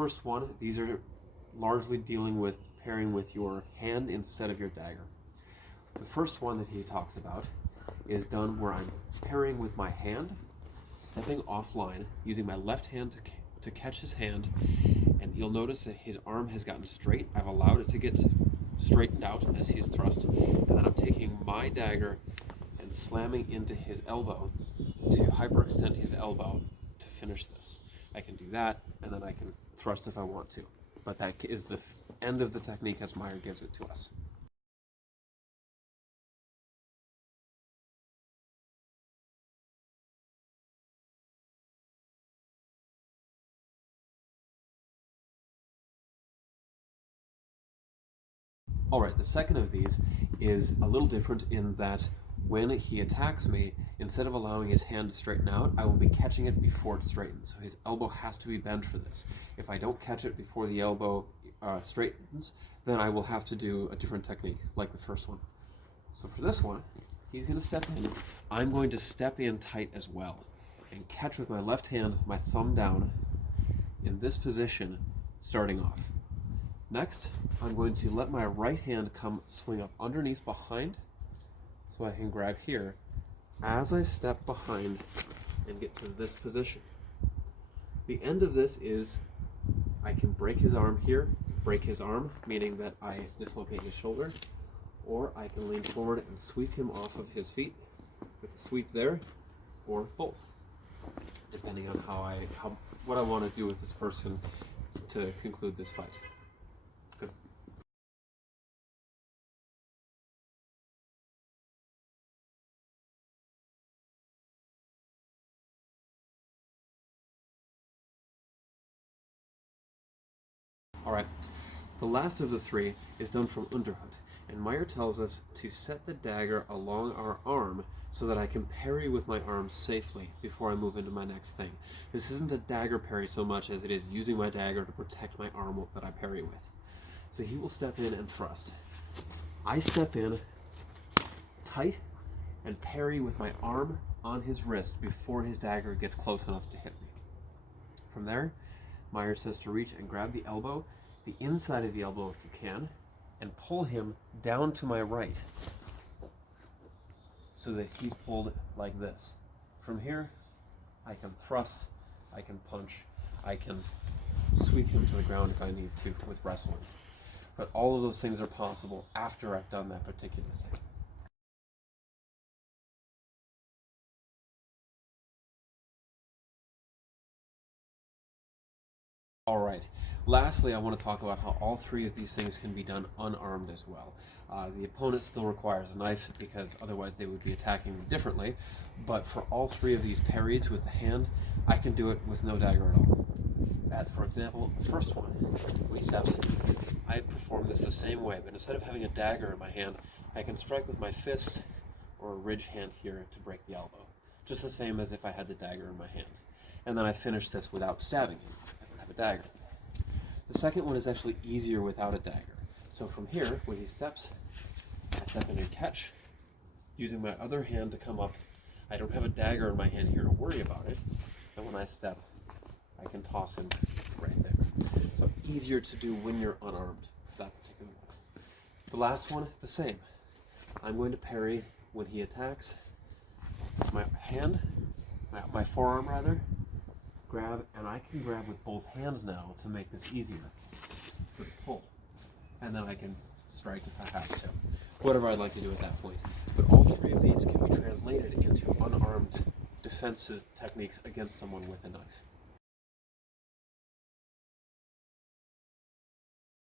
first one, these are largely dealing with parrying with your hand instead of your dagger. The first one that he talks about is done where I'm parrying with my hand, stepping offline, using my left hand to catch his hand, and you'll notice that his arm has gotten straight. I've allowed it to get straightened out as he's thrust, and then I'm taking my dagger and slamming into his elbow to hyperextend his elbow to finish this. I can do that, and then I can thrust if I want to. But that is the end of the technique as Meyer gives it to us. All right, the second of these is a little different in that when he attacks me, instead of allowing his hand to straighten out, I will be catching it before it straightens. So his elbow has to be bent for this. If I don't catch it before the elbow straightens, then I will have to do a different technique, like the first one. So for this one, he's going to step in. I'm going to step in tight as well and catch with my left hand, my thumb down in this position, starting off. Next, I'm going to let my right hand come swing up underneath behind so I can grab here as I step behind and get to this position. The end of this is I can break his arm here, break his arm, meaning that I dislocate his shoulder, or I can lean forward and sweep him off of his feet with a sweep there, or both, depending on what I want to do with this person to conclude this fight. Good. All right, the last of the three is done from underhook, and Meyer tells us to set the dagger along our arm so that I can parry with my arm safely before I move into my next thing. This isn't a dagger parry so much as it is using my dagger to protect my arm that I parry with. So he will step in and thrust. I step in tight and parry with my arm on his wrist before his dagger gets close enough to hit me. From there, Meyer says to reach and grab the elbow, the inside of the elbow if you can, and pull him down to my right so that he's pulled like this. From here, I can thrust, I can punch, I can sweep him to the ground if I need to with wrestling. But all of those things are possible after I've done that particular thing. All right. Lastly, I want to talk about how all three of these things can be done unarmed as well. The opponent still requires a knife because otherwise they would be attacking me differently. But for all three of these parries with the hand, I can do it with no dagger at all. For example, the first one, when he steps, I perform this the same way, but instead of having a dagger in my hand, I can strike with my fist or a ridge hand here to break the elbow. Just the same as if I had the dagger in my hand. And then I finish this without stabbing him. I don't have a dagger. The second one is actually easier without a dagger. So from here, when he steps, I step in and catch, using my other hand to come up. I don't have a dagger in my hand here to worry about it. And when I step, I can toss him right there. So easier to do when you're unarmed for that particular one. The last one, the same. I'm going to parry when he attacks. My hand, my forearm rather, grab, and I can grab with both hands now to make this easier for the pull. And then I can strike if I have to. Whatever I'd like to do at that point. But all three of these can be translated into unarmed defensive techniques against someone with a knife.